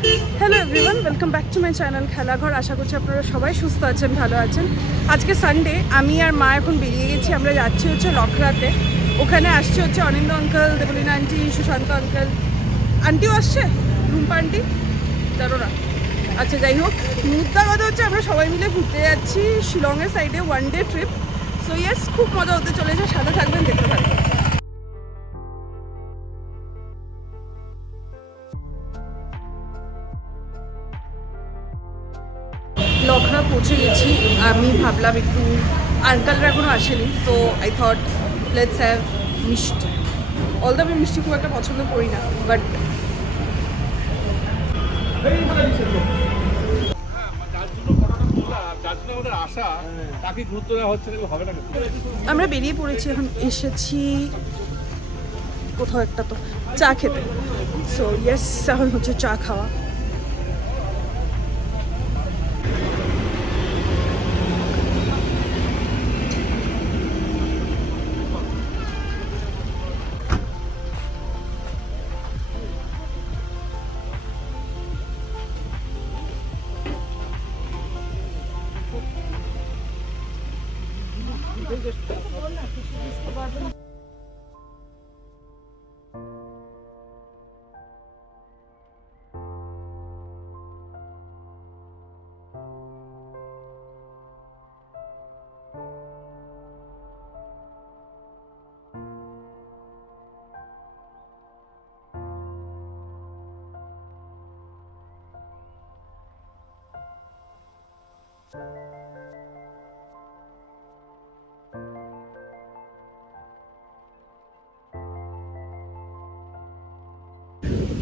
Hello everyone, welcome back to my channel Khelaghar. আশা করছি আপনারা সবাই সুস্থ আছেন, ভালো আছেন। আজকে সানডে, আমি আর মা এখন বেরিয়ে গেছি। আমরা যাচ্ছি হচ্ছে লখরাতে। ওখানে আসছে হচ্ছে Aninda uncle, Debolina aunty, Sushanta uncle, আন্টিও আসছে, রুম্পা আন্টি, জানো না। আচ্ছা, যাই হোক, মুদ্রা কথা হচ্ছে আমরা সবাই মিলে ঘুরতে যাচ্ছি শিলংয়ের সাইডে, one day trip. So yes, খুব মজা হতে চলেছে। সাথে থাকবেন, দেখতে থাকবেন। লখরা পৌঁছে গেছি। আমি ভাবলাম একটু, আঙ্কালরা এখনও আসেনি, তো আই থট লেটস হ্যাভ মিষ্টি। অলদো আমি মিষ্টি খুব একটা পছন্দ করি না, বাট আমরা বেরিয়ে পড়েছি। এখন এসেছি কোথাও একটা তো চা খেতে। সো ইয়েস, এখন হচ্ছে চা খাওয়া।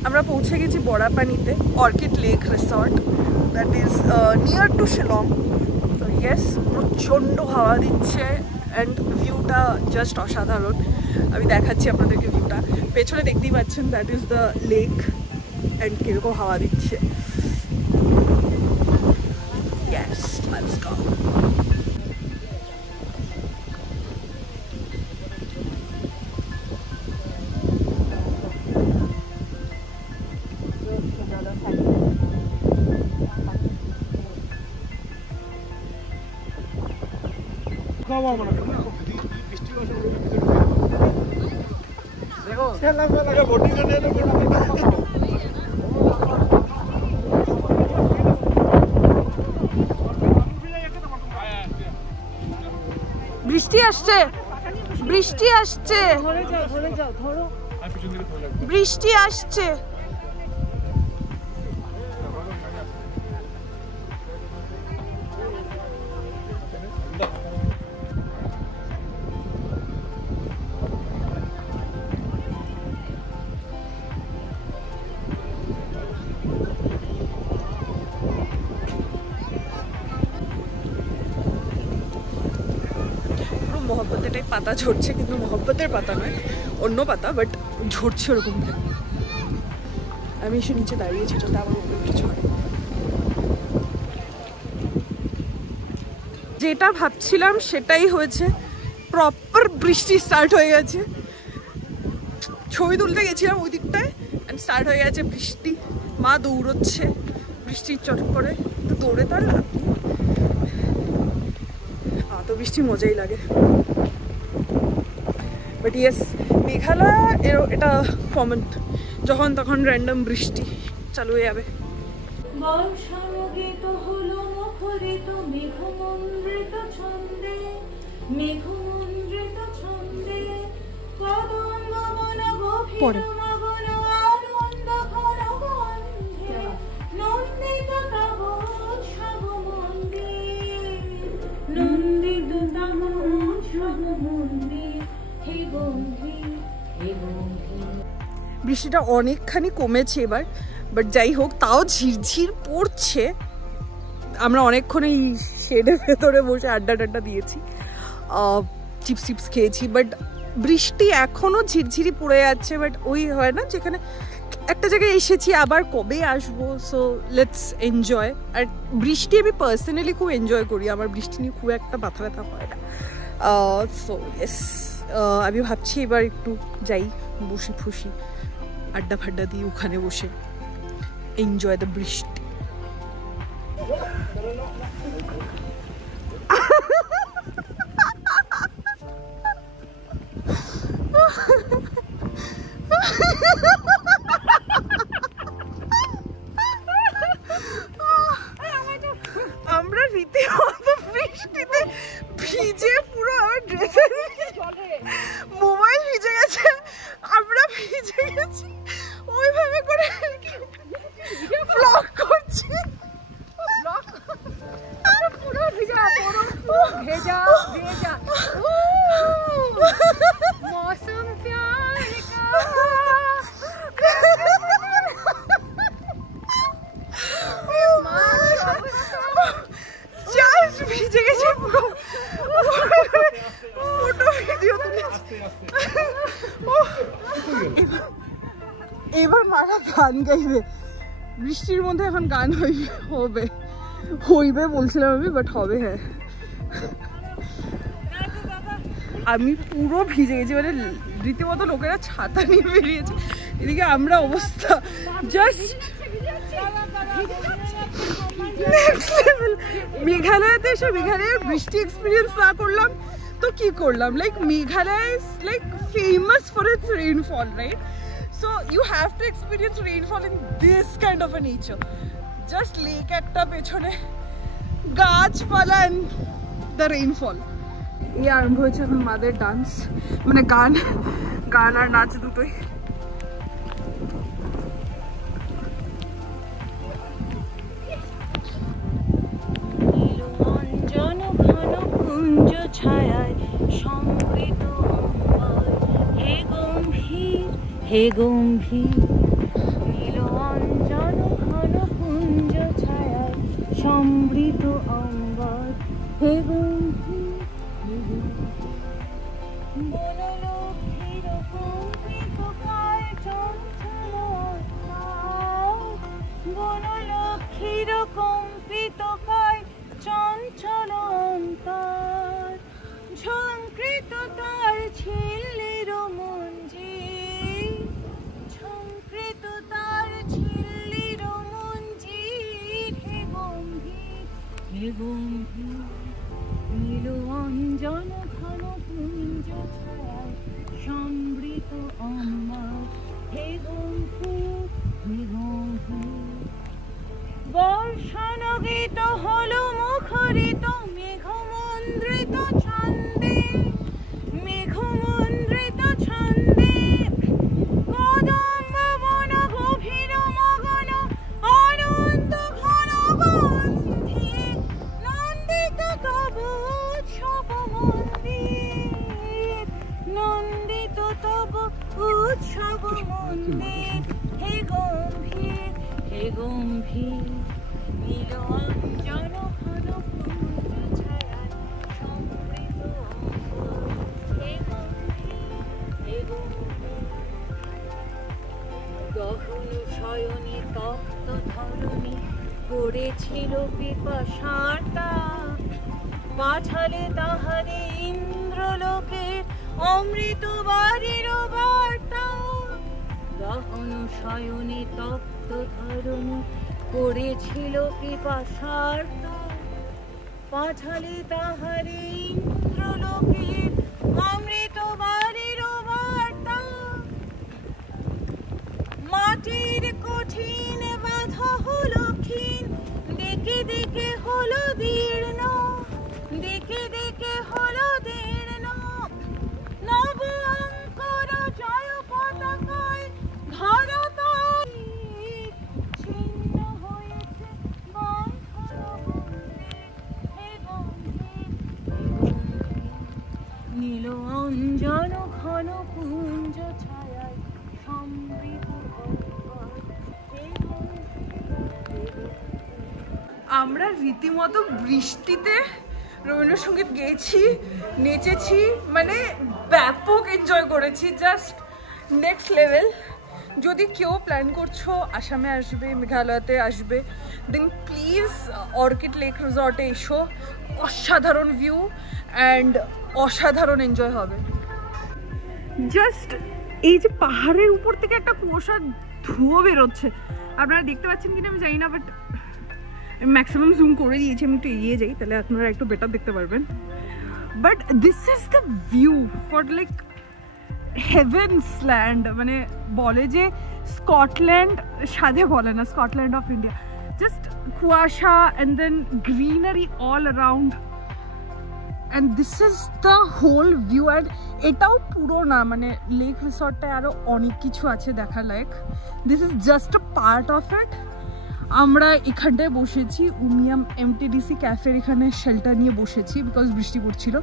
আমরা পৌঁছে গেছি বড়াপানিতে, orchid lake resort, that is near to Shillong. তো ইয়েস, প্রচণ্ড হাওয়া দিচ্ছে অ্যান্ড ভিউটা জাস্ট অসাধারণ। আমি দেখাচ্ছি আপনাদেরকে ভিউটা। পেছনে দেখতেই পাচ্ছেন, that is the lake and কীরকম হাওয়া দিচ্ছে। Yes, let's go. বৃষ্টি আসছে, বৃষ্টি আসছে, বৃষ্টি আসছে। মহব্বতের পাতা ঝরছে, কিন্তু মহব্বতের পাতা নয়, অন্য পাতা, বাট ঝরছে ওরকম। আমি এসে নিচে দাঁড়িয়েছি, যাতে আমার উপরে কিছু হয়। যেটা ভাবছিলাম সেটাই হয়েছে, প্রপার বৃষ্টি স্টার্ট হয়ে গেছে। ছবি তুলতে গেছিলাম ওই দিকটায় অ্যান্ড স্টার্ট হয়ে গেছে বৃষ্টি। মা দৌড়চ্ছে বৃষ্টির চট করে, তো দৌড়ে তার লাভ। তো বৃষ্টি মজাই লাগে। বাট ইয়েস, মেঘালয় এটা কমন, যখন তখন র্যান্ডম বৃষ্টি চালু হয়ে যাবে। পরে বৃষ্টিটা অনেকখানি কমেছে এবার, বাট যাই হোক, তাও ঝিরঝির পড়ছে। আমরা অনেকক্ষণ এই শেডের ভেতরে বসে আড্ডা টাড্ডা দিয়েছি, চিপস টিপস খেয়েছি, বাট বৃষ্টি এখনও ঝিরঝিরি পড়ে যাচ্ছে। বাট ওই হয় না, যেখানে একটা জায়গায় এসেছি, আবার কবে আসবো, সো লেটস এনজয়। আর বৃষ্টি আমি পার্সোনালি খুব এনজয় করি, আমার বৃষ্টি নিয়ে খুব একটা মাথা ব্যথা হয় না। সো ইয়েস, আমি ভাবছি এবার একটু যাই, বসি ফুসি, আড্ডা ফাড্ডা দিই ওখানে বসে। enjoy the বৃষ্টি। আমরা রীতিমতো বৃষ্টিতে ভিজে পুরো আমার ড্রেসের মোবাইল ভিজে গেছে, আমরা ভিজে গেছি, ওইভাবে করে ব্লগ করছি। পুরো ভিজা, পুরো ভেজা ভেজা। मौसम प्यार का জাস্ট ভিজে গেছে পুরো, ফটো ভিডিও তুলেছি। এবার মারা গান গাইবে বৃষ্টির মধ্যে, এখন গান হবে বলছিলাম আমি, বাট হবে। হ্যাঁ, আমি পুরো ভিজে গেছি, মানে রীতিমতো লোকেরা ছাতা নিয়ে বেরিয়েছে, এদিকে আমরা অবস্থা জাস্ট মেঘালয়তে এসে মেঘালয়ের বৃষ্টি এক্সপিরিয়েন্স না করলাম তো কি করলাম? Like Meghalaya is like famous for its rainfall, right? So you have to experience rainfall in this kind of a nature. Just lake একটা, পেছনে গাছপালা অ্যান্ড দ্য রেইনফল। এই আরম্ভ হয়েছে এখন মাদের ডান্স, মানে গান আর নাচ দুটোই। হে গম্ভীর নীল অঞ্জন ঘন কুঞ্জ ছায়ায় সমৃত অম্বর, হে গম্ভীর বনলক্ষ্মীর কম্পিত কায় চঞ্চল অন্তর, বনলক্ষ্মীর কম্পিত কায় চঞ্চল অন্তর, ঝঙ্কৃত তার ঝিল্লির মঞ্জির, ঝঙ্কৃত তার ঝিল্লির মঞ্জির, হে গম্ভীর নীল অঞ্জন ঘন কুঞ্জ ছায়ায় সমৃত অম্বর, হে গম্ভীর বর্ষণ গীত হলো মুখরিত মেঘমন্দ্রিত ছন্দে, মেঘমন্দ্রিত ছন্দে, কদম্ব বন গভীর মগন আনন্দ ঘন গন্ধে, নন্দিত তব উৎসব মন্দির, নন্দিত তব উৎসব মন্দির, হে গম্ভীর নীল অঞ্জন ঘন কুঞ্জ ছায়ায় সমৃত অম্বর, হে গম্ভীর গহন শয়নে তপ্ত ধরণী করেছিল পিপাসার্তা, পাঠালে তাহারে ইন্দ্রলোকের অমৃত বাড়ির বার্তা, গহন শয়নে তপ্ত ধরণী করেছিল পিপাসার্তা, পাঠালে তাহারে ইন্দ্রলোকের অমৃত বাড়ির বার্তা, মাটির কঠিন বাধা হলো ক্ষীণ, দেখে দেখে হলো দীর্ণ, দেখে দেখে হলো দীর্ণ, নব অঙ্কর জয় পতাকায় ধরতায় ছিন্ন হয়েছে বন্ধন বন্দে, হে গম্ভীর নীল অঞ্জন ঘন কুঞ্জ ছায়ায় সমৃত অম্বর, হে গম্ভীর। আমরা রীতিমতো বৃষ্টিতে রবীন্দ্রসঙ্গীত গেয়েছি, নেচেছি, মানে ব্যাপক এনজয় করেছি, জাস্ট নেক্সট লেভেল। যদি কেউ প্ল্যান করছো আসামে আসবে, মেঘালয়তে আসবে, দেন প্লিজ অর্কিড লেক রিসর্টে এসো, অসাধারণ ভিউ অ্যান্ড অসাধারণ এনজয় হবে। জাস্ট এই যে পাহাড়ের উপর থেকে একটা কুয়াশার ধুয়ো বেরোচ্ছে, আপনারা দেখতে পাচ্ছেন কিনা আমি জানি না, বাট ম্যাক্সিমাম জুম করে দিয়েছি, আমি একটু এগিয়ে যাই তাহলে আপনারা একটু বেটার দেখতে পারবেন। But this is the view for like heaven's land, মানে বলে যে স্কটল্যান্ড, সাধে বলে না, স্কটল্যান্ড অফ ইন্ডিয়া। জাস্ট কুয়াশা and then greenery all around, and this is the whole view. And এটাও পুরো না, মানে লেক রিসর্টটায় আরও অনেক কিছু আছে দেখার like. This is just a part of it. আমরা এখানটায় বসেছি উমিয়াম এমটিডিসি ক্যাফের এখানে শেল্টার নিয়ে বসেছি বিকজ বৃষ্টি পড়ছিল।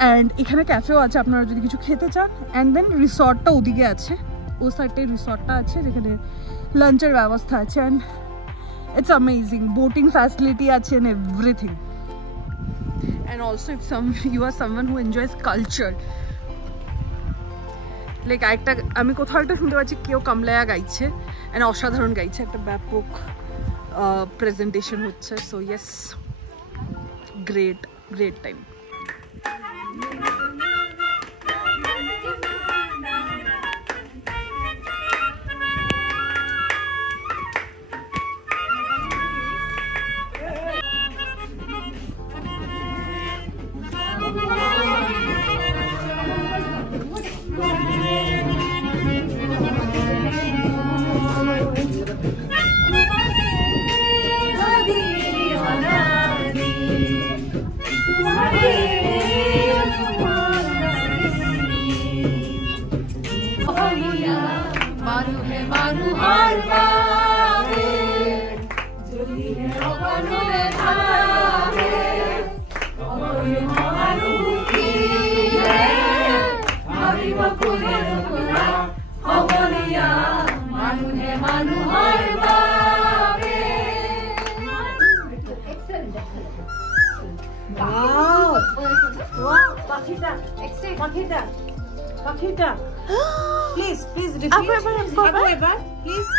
অ্যান্ড এখানে ক্যাফেও আছে আপনারা যদি কিছু খেতে চান। অ্যান্ড দেন রিসর্টটা ওদিকে আছে, ও সাইডে রিসর্টটা আছে যেখানে লাঞ্চের ব্যবস্থা আছে। And it's amazing, boating facility আছে and everything. And also if you are someone who enjoys culture, like একটা আমি কোথাও একটা শুনতে পাচ্ছি কেউ কামলায়া গাইছে, অ্যান্ড অসাধারণ গাইছে, একটা ব্যাপক প্রেজেন্টেশন হচ্ছে। So yes, great great time. Pakhita, please repeat. Ever, please.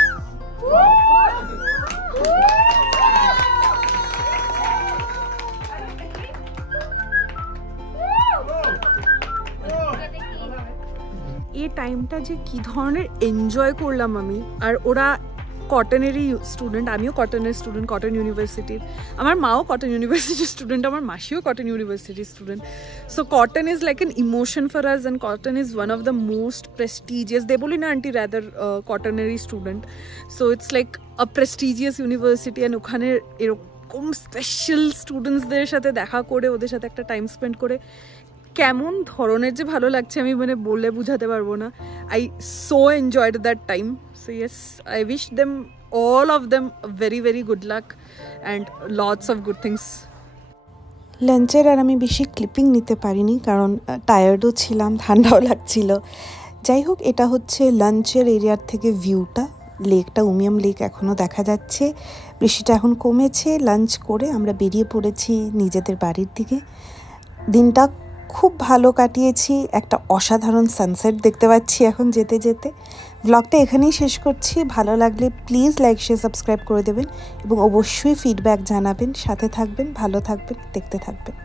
এই টাইমটা যে কী ধরনের এনজয় করলাম আমি। আর ওরা কটনেরই স্টুডেন্ট, আমিও কটনের স্টুডেন্ট, কটন ইউনিভার্সিটির। আমার মাও কটন ইউনিভার্সিটির স্টুডেন্ট, আমার মাসিও কটন ইউনিভার্সিটির student. So Cotton is like an emotion for us, and Cotton is one of the most prestigious, দে বলি না আন্টি রাদার কটনেরই student. So it's like a prestigious university. And ওখানে এরকম স্পেশাল স্টুডেন্টসদের সাথে দেখা করে, ওদের সাথে একটা টাইম স্পেন্ড করে কেমন ধরনের যে ভালো লাগছে আমি মানে বলে বোঝাতে পারবো না। I so enjoyed that time. So yes, I wish them, all of them, very very good luck and lots of good things. লাঞ্চের আর আমি বেশি ক্লিপিং নিতে পারিনি কারণ টায়ার্ডও ছিলাম, ঠান্ডাও লাগছিল। যাই হোক, এটা হচ্ছে লাঞ্চের এরিয়ার থেকে ভিউটা। লেকটা, উমিয়াম লেক এখনও দেখা যাচ্ছে। বৃষ্টিটা এখন কমেছে। লাঞ্চ করে আমরা বেরিয়ে পড়েছি নিজেদের বাড়ির দিকে। দিনটা খুব ভালো কাটিয়েছি, একটা অসাধারণ সানসেট দেখতে পাচ্ছি এখন যেতে যেতে। ব্লগটা এখানেই শেষ করছি। ভালো লাগলে প্লিজ লাইক, শেয়ার, সাবস্ক্রাইব করে দেবেন এবং অবশ্যই ফিডব্যাক জানাবেন। সাথে থাকবেন, ভালো থাকবেন, দেখতে থাকবেন।